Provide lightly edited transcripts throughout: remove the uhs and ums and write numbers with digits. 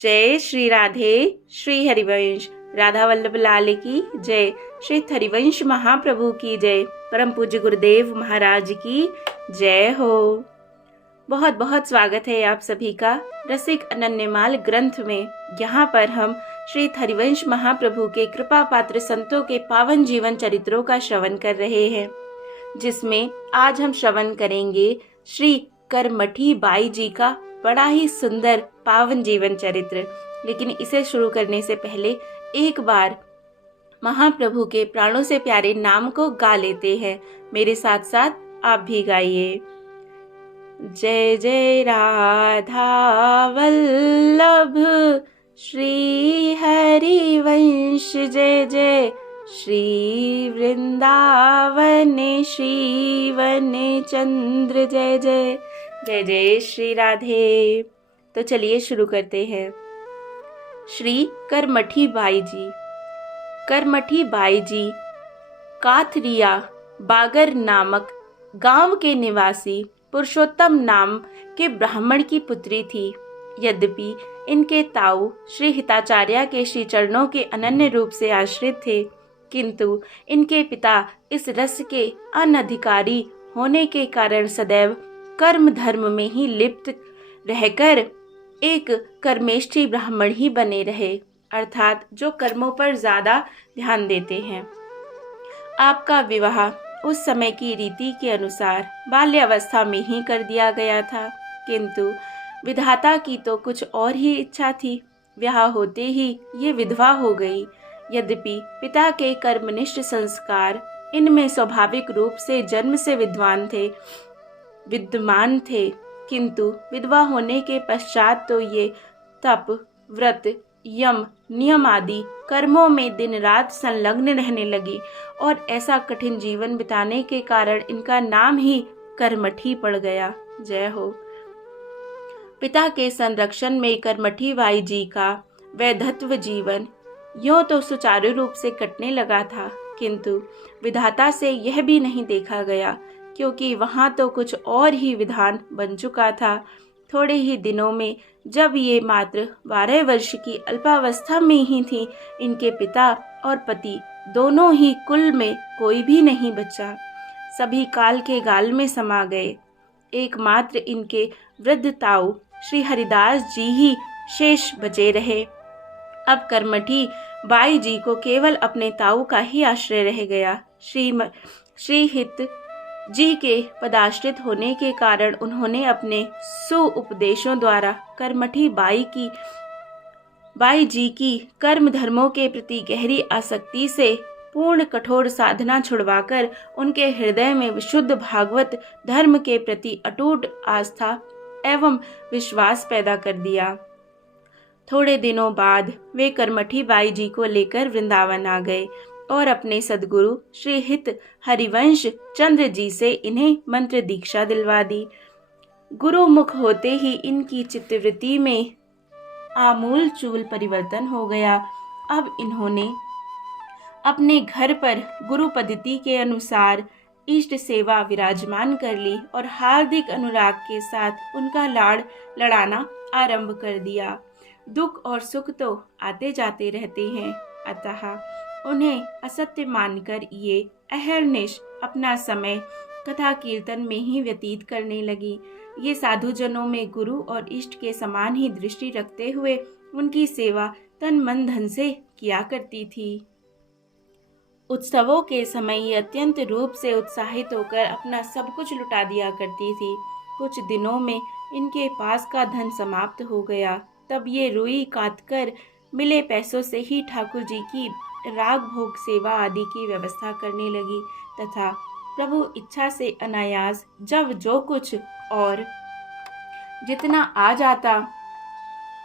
जय श्री राधे। श्री हरिवंश राधा वल्लभ लाल की जय। श्री हरिवंश महाप्रभु की जय। परम पूज्य गुरुदेव महाराज की जय हो। बहुत बहुत स्वागत है आप सभी का रसिक अनन्यमाल ग्रंथ में। यहाँ पर हम श्री हरिवंश महाप्रभु के कृपा पात्र संतों के पावन जीवन चरित्रों का श्रवण कर रहे हैं, जिसमें आज हम श्रवण करेंगे श्री करमठी बाई जी का बड़ा ही सुंदर पावन जीवन चरित्र। लेकिन इसे शुरू करने से पहले एक बार महाप्रभु के प्राणों से प्यारे नाम को गा लेते हैं। मेरे साथ साथ आप भी गाइए। जय जय राधा वल्लभ श्री हरिवंश, जय जय श्री वृंदावन श्री वन चंद्र, जय जय जय जय श्री राधे। तो चलिए शुरू करते हैं। श्री करमठी बाई जी। करमठी बाई जी काथरिया बागर नामक गांव के निवासी पुरुषोत्तम नाम के ब्राह्मण की पुत्री थी। यद्यपि इनके ताऊ श्री हिताचार्य के श्री चरणों के अनन्य रूप से आश्रित थे, किंतु इनके पिता इस रस के अनधिकारी होने के कारण सदैव कर्म धर्म में ही लिप्त रहकर एक कर्मेष्ठी ब्राह्मण ही बने रहे, अर्थात जो कर्मों पर ज्यादा ध्यान देते हैं। आपका विवाह उस समय की रीति के अनुसार बाल्यावस्था में ही कर दिया गया था, किंतु विधाता की तो कुछ और ही इच्छा थी। ब्याह होते ही ये विधवा हो गई। यद्यपि पिता के कर्मनिष्ठ संस्कार इनमें स्वाभाविक रूप से जन्म से विद्यमान थे, किंतु विधवा होने के पश्चात तो ये तप, व्रत, यम, नियम आदि कर्मों में दिन रात संलग्न रहने लगी और ऐसा कठिन जीवन बिताने के कारण इनका नाम ही करमठी पड़ गया। जय हो। पिता के संरक्षण में करमठी बाई जी का वैधत्व जीवन यूं तो सुचारू रूप से कटने लगा था, किंतु विधाता से यह भी नहीं देखा गया, क्योंकि वहां तो कुछ और ही विधान बन चुका था। थोड़े ही दिनों में जब ये मात्र 12 वर्ष की अल्पावस्था में ही थी, इनके पिता और पति दोनों ही कुल में कोई भी नहीं बचा। सभी काल के गाल में समा गए। एकमात्र इनके वृद्ध ताऊ श्री हरिदास जी ही शेष बचे रहे। अब करमठी बाई जी को केवल अपने ताऊ का ही आश्रय रह गया। श्री हित जी के पदाश्रित होने के कारण उन्होंने अपने सुउपदेशों द्वारा करमठी बाई जी की कर्म धर्मों के प्रति गहरी आसक्ति से पूर्ण कठोर साधना छुड़वाकर उनके हृदय में विशुद्ध भागवत धर्म के प्रति अटूट आस्था एवं विश्वास पैदा कर दिया। थोड़े दिनों बाद वे करमठी बाई जी को लेकर वृंदावन आ गए और अपने सद्गुरु श्री हित हरिवंश चंद्र जी से इन्हें मंत्र दीक्षा दिलवा दी। गुरु मुख होते ही इनकी चित्तवृत्ति में आमूल चूल परिवर्तन हो गया। अब इन्होंने अपने घर पर गुरु पद्धति के अनुसार इष्ट सेवा विराजमान कर ली और हार्दिक अनुराग के साथ उनका लाड़ लड़ाना आरंभ कर दिया। दुख और सुख तो आते जाते रहते हैं, अतः उन्हें असत्य मानकर ये अहर्निश अपना समय कथा कीर्तन में ही व्यतीत करने लगी। ये साधुजनों में गुरु और इष्ट के समान ही दृष्टि रखते हुए उनकी सेवा तन मन धन से किया करती थी। उत्सवों के समय ये अत्यंत रूप से उत्साहित होकर अपना सब कुछ लुटा दिया करती थी। कुछ दिनों में इनके पास का धन समाप्त हो गया। तब ये रुई काटकर मिले पैसों से ही ठाकुर जी की राग भोग सेवा आदि की व्यवस्था करने लगी तथा प्रभु इच्छा से अनायास जब जो कुछ और जितना आ जाता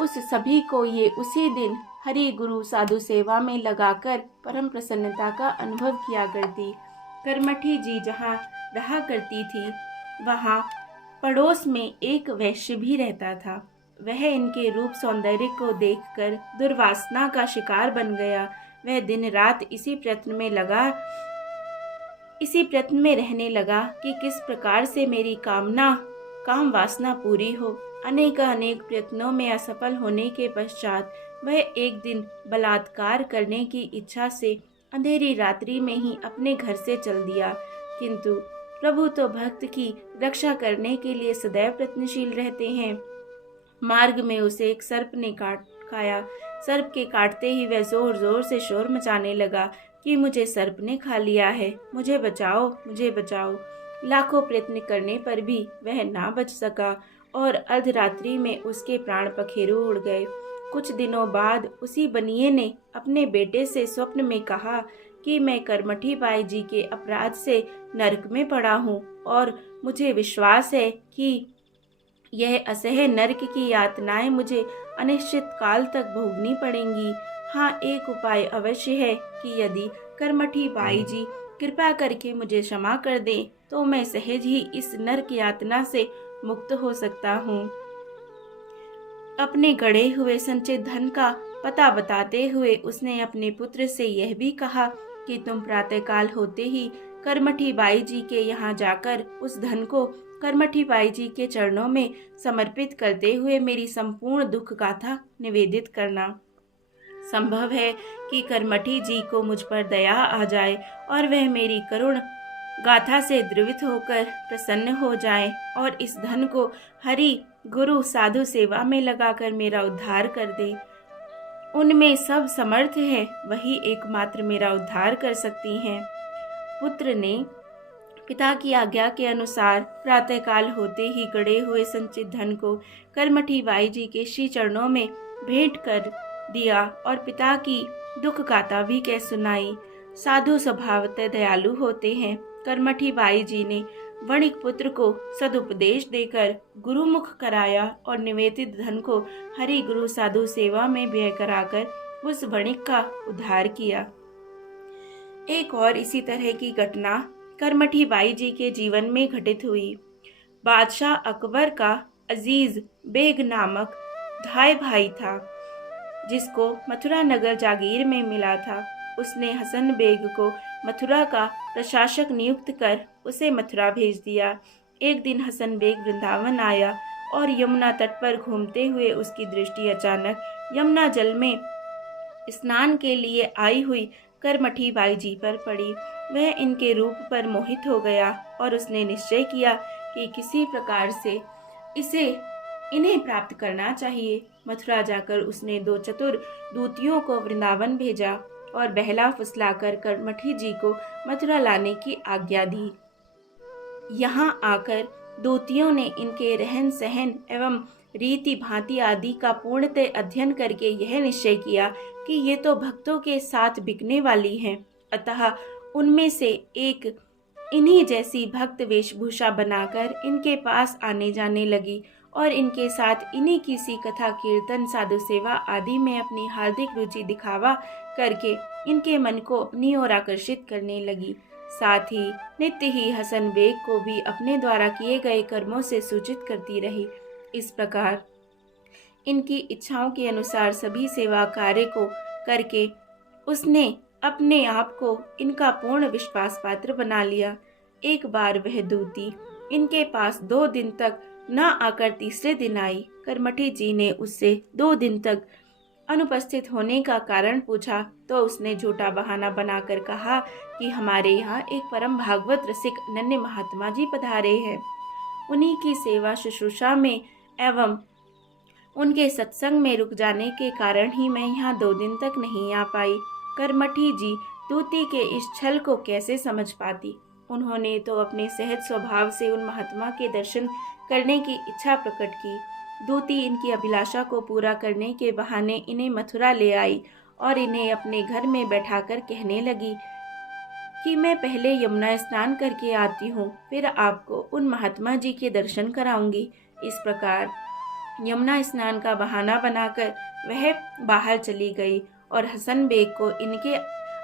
उस सभी को ये उसी दिन हरि गुरु साधु सेवा में लगाकर परम प्रसन्नता का अनुभव किया करती। करमठी जी जहाँ रहा करती थी, वहाँ पड़ोस में एक वैश्य भी रहता था। वह इनके रूप सौंदर्य को देखकर दुर्वासना का शिकार बन गया। वह दिन रात इसी प्रयत्न में रहने लगा कि किस प्रकार से मेरी काम वासना पूरी हो। अनेक अनेक प्रयत्नों में असफल होने के पश्चात वह एक दिन बलात्कार करने की इच्छा से अंधेरी रात्रि में ही अपने घर से चल दिया। किंतु प्रभु तो भक्त की रक्षा करने के लिए सदैव प्रयत्नशील रहते हैं। मार्ग में उसे एक सर्प ने काट खाया। सर्प के काटते ही वह जोर जोर से शोर मचाने लगा कि मुझे सर्प ने खा लिया है, मुझे बचाओ, मुझे बचाओ। लाखों प्रयत्न करने पर भी वह ना बच सका और अर्धरात्रि में उसके प्राण पखेरु उड़ गए। कुछ दिनों बाद उसी बनिए ने अपने बेटे से स्वप्न में कहा कि मैं करमठी बाई जी के अपराध से नरक में पड़ा हूँ और मुझे विश्वास है कि यह असह्य नरक की यातनाएं मुझे अनिश्चित काल तक भोगनी पड़ेंगी। हाँ, एक उपाय अवश्य है कि यदि करमठी बाई जी कृपा करके मुझे क्षमा कर दें तो मैं सहज ही इस नरक यातना से मुक्त हो सकता हूँ। अपने गड़े हुए संचित धन का पता बताते हुए उसने अपने पुत्र से यह भी कहा कि तुम प्रातःकाल होते ही करमठी बाई जी के यहाँ जाकर उस धन को करमठी बाई जी के चरणों में समर्पित करते हुए मेरी संपूर्ण दुख गाथा निवेदित करना। संभव है कि करमठी जी को मुझ पर दया आ जाए और वह मेरी करुण गाथा से द्रवित होकर प्रसन्न हो जाए और इस धन को हरि गुरु साधु सेवा में लगाकर मेरा उद्धार कर दे। उनमें सब समर्थ है, वही एकमात्र मेरा उद्धार कर सकती हैं। पुत्र ने पिता की आज्ञा के अनुसार प्रातःकाल होते ही गड़े हुए संचित धन को करमठी बाई जी के श्री चरणों में भेंट कर दिया और पिता की दुख गाथा भी कह सुनाई। साधु स्वभावतः दयालु होते हैं। करमठी बाई जी ने वणिक पुत्र को सदुपदेश देकर गुरुमुख कराया और निवेदित धन को हरि गुरु साधु सेवा में व्यय कराकर उस वणिक का उद्धार किया। एक और इसी तरह की घटना करमठी बाई जी के जीवन में घटित हुई। बादशाह अकबर का अजीज बेग नामक धाई भाई था, जिसको मथुरा नगर जागीर में मिला था। उसने हसन बेग को मथुरा का प्रशासक नियुक्त कर उसे मथुरा भेज दिया। एक दिन हसन बेग वृंदावन आया और यमुना तट पर घूमते हुए उसकी दृष्टि अचानक यमुना जल में स्नान के लिए आई हुई करमठी बाई जी पर पड़ी। वह इनके रूप पर मोहित हो गया और उसने निश्चय किया कि किसी प्रकार से इन्हें प्राप्त करना चाहिए। मथुरा जाकर उसने 2 चतुर दूतियों को वृंदावन भेजा और बहला फुसलाकर करमठी जी को मथुरा लाने की आज्ञा दी। यहाँ आकर दूतियों ने इनके रहन सहन एवं रीति भांति आदि का पूर्णतः अध्ययन करके यह निश्चय किया कि ये तो भक्तों के साथ बिकने वाली हैं, अतः उनमें से एक इन्हीं जैसी भक्त वेशभूषा बनाकर इनके पास आने जाने लगी और इनके साथ इन्हीं किसी कथा कीर्तन साधु सेवा आदि में अपनी हार्दिक रुचि दिखावा करके इनके मन को अपनी ओर आकर्षित करने लगी। साथ ही नित्य ही हसन बेग को भी अपने द्वारा किए गए कर्मों से सूचित करती रही। इस प्रकार इनकी इच्छाओं के अनुसार सभी सेवा कार्य को करके उसने अपने आप को इनका पूर्ण विश्वास पात्र बना लिया। एक बार वह दूती इनके पास 2 दिन तक न आकर तीसरे दिन आई। करमठी जी ने उससे 2 दिन तक अनुपस्थित होने का कारण पूछा तो उसने झूठा बहाना बनाकर कहा कि हमारे यहाँ एक परम भागवत रसिक अनन्य महात्मा जी पधारे हैं। उन्हीं की सेवा शुश्रूषा में एवं उनके सत्संग में रुक जाने के कारण ही मैं यहाँ 2 दिन तक नहीं आ पाई। करमठी जी दूती के इस छल को कैसे समझ पाती। उन्होंने तो अपने सहज स्वभाव से उन महात्मा के दर्शन करने की इच्छा प्रकट की। दूती इनकी अभिलाषा को पूरा करने के बहाने इन्हें मथुरा ले आई और इन्हें अपने घर में बैठाकर कहने लगी कि मैं पहले यमुना स्नान करके आती हूँ, फिर आपको उन महात्मा जी के दर्शन कराऊंगी। इस प्रकार यमुना स्नान का बहाना बनाकर वह बाहर चली गई और हसन बेग को इनके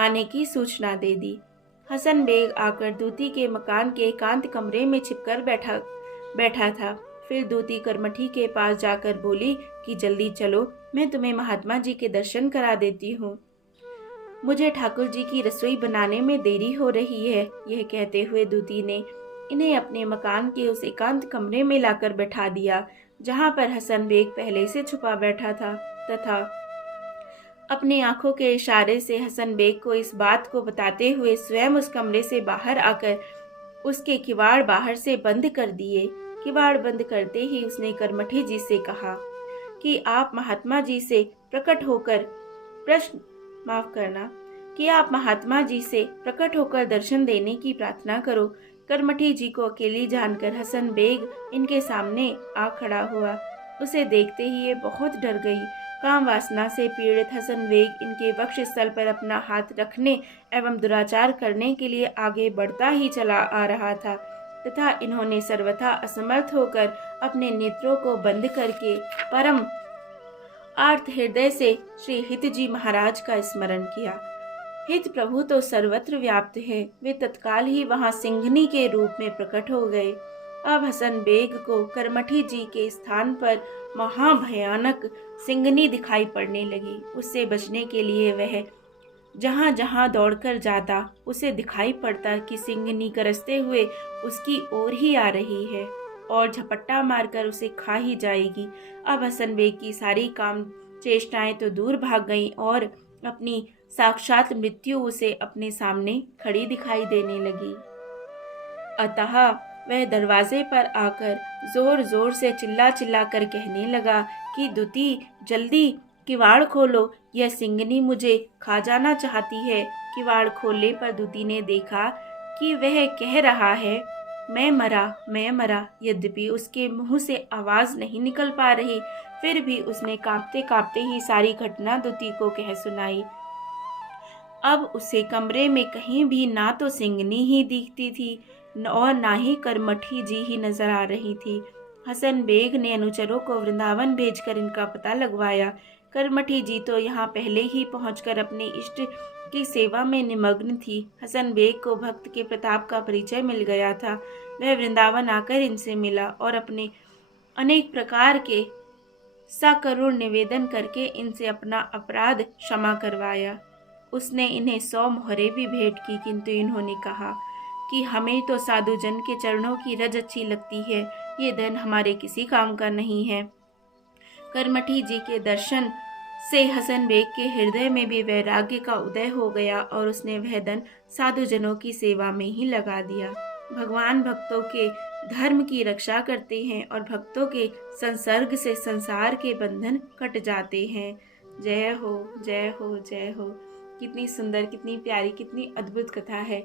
आने की सूचना दे दी। हसन बेग आकर दूती के मकान के एकांत कमरे में छिपकर बैठा था। फिर दूती करमठी के पास जाकर बोली कि जल्दी चलो, मैं तुम्हें महात्मा जी के दर्शन करा देती हूँ। मुझे ठाकुर जी की रसोई बनाने में देरी हो रही है। यह कहते हुए दूती ने इन्हें अपने मकान के उस एकांत कमरे में लाकर बैठा दिया। जहाँ पर हसन बेग पहले से छुपा बैठा था, तथा अपनी आंखों के इशारे से हसन बेग को इस बात को बताते हुए स्वयं उस कमरे से बाहर आकर उसके किवाड़ बाहर से बंद कर दिए। किवाड़ बंद करते ही उसने करमठी जी से कहा कि आप महात्मा जी से प्रकट होकर दर्शन देने की प्रार्थना करो। करमठी जी को अकेली जानकर हसन बेग इनके सामने आ खड़ा हुआ। उसे देखते ही ये बहुत डर गई। काम वासना से पीड़ित हसन बेग इनके वक्ष स्थल पर अपना हाथ रखने एवं दुराचार करने के लिए आगे बढ़ता ही चला आ रहा था, तथा इन्होंने सर्वथा असमर्थ होकर अपने नेत्रों को बंद करके परम आर्त हृदय से श्री हित जी महाराज का स्मरण किया। हित प्रभु तो सर्वत्र व्याप्त है, वे तत्काल ही वहां सिंघनी के रूप में प्रकट हो गए। अब हसन बेग को करमठी जी के स्थान पर महाभयानक सिंघनी दिखाई पड़ने लगी। उससे बचने के लिए वह जहां जहां दौड़कर जाता, उसे दिखाई पड़ता कि सिंघनी गरजते हुए उसकी ओर ही आ रही है और झपट्टा मारकर उसे खा ही जाएगी। अब हसन बेग की सारी काम चेष्टाएं तो दूर भाग गईं और अपनी साक्षात मृत्यु उसे अपने सामने खड़ी दिखाई देने लगी। अतः वह दरवाजे पर आकर जोर जोर से चिल्ला चिल्ला कर कहने लगा कि दुती, जल्दी किवाड़ खोलो, यह सिंघनी मुझे खा जाना चाहती है। किवाड़ खोलने पर दुती ने देखा कि वह कह रहा है, मैं मरा। यद्यपि उसके मुंह से आवाज नहीं निकल पा रही, फिर भी उसने कांपते कांपते ही सारी घटना दुती को कह सुनाई। अब उसे कमरे में कहीं भी ना तो सिंघनी ही दिखती थी और ना ही करमठी जी ही नजर आ रही थी। हसन बेग ने अनुचरों को वृंदावन भेजकर इनका पता लगवाया। करमठी जी तो यहाँ पहले ही पहुंचकर अपने इष्ट की सेवा में निमग्न थी। हसन बेग को भक्त के प्रताप का परिचय मिल गया था। वह वृंदावन आकर इनसे मिला और अपने अनेक प्रकार के सकरुण निवेदन करके इनसे अपना अपराध क्षमा करवाया। उसने इन्हें 100 मोहरें भी भेंट की, किंतु इन्होंने कहा कि हमें तो साधु जन के चरणों की रज अच्छी लगती है, ये धन हमारे किसी काम का नहीं है। करमठी जी के दर्शन से हसन बेग के हृदय में भी वैराग्य का उदय हो गया और उसने वह धन साधु जनों की सेवा में ही लगा दिया। भगवान भक्तों के धर्म की रक्षा करते हैं और भक्तों के संसर्ग से संसार के बंधन कट जाते हैं। जय हो, जय हो, जय हो। कितनी सुंदर, कितनी प्यारी, कितनी अद्भुत कथा है।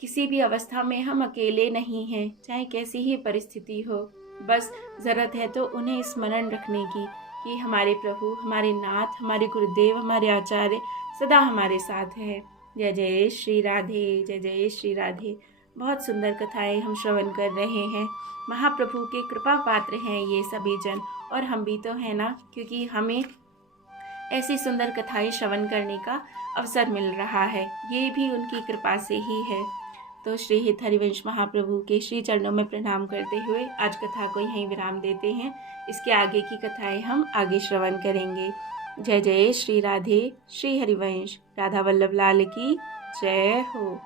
किसी भी अवस्था में हम अकेले नहीं हैं, चाहे कैसी ही परिस्थिति हो। बस जरूरत है तो उन्हें स्मरण रखने की कि हमारे प्रभु, हमारे नाथ, हमारे गुरुदेव, हमारे आचार्य सदा हमारे साथ है। जय जय श्री राधे, जय जय श्री राधे। बहुत सुंदर कथाएं हम श्रवण कर रहे हैं। महाप्रभु के कृपा पात्र हैं ये सभी जन, और हम भी तो हैं ना, क्योंकि हमें ऐसी सुंदर कथाएं श्रवण करने का अवसर मिल रहा है। ये भी उनकी कृपा से ही है। तो श्री हित हरिवंश महाप्रभु के श्री चरणों में प्रणाम करते हुए आज कथा को यहीं विराम देते हैं। इसके आगे की कथाएं हम आगे श्रवण करेंगे। जय जय श्री राधे। श्री हरिवंश। राधा वल्लभ लाल की जय हो।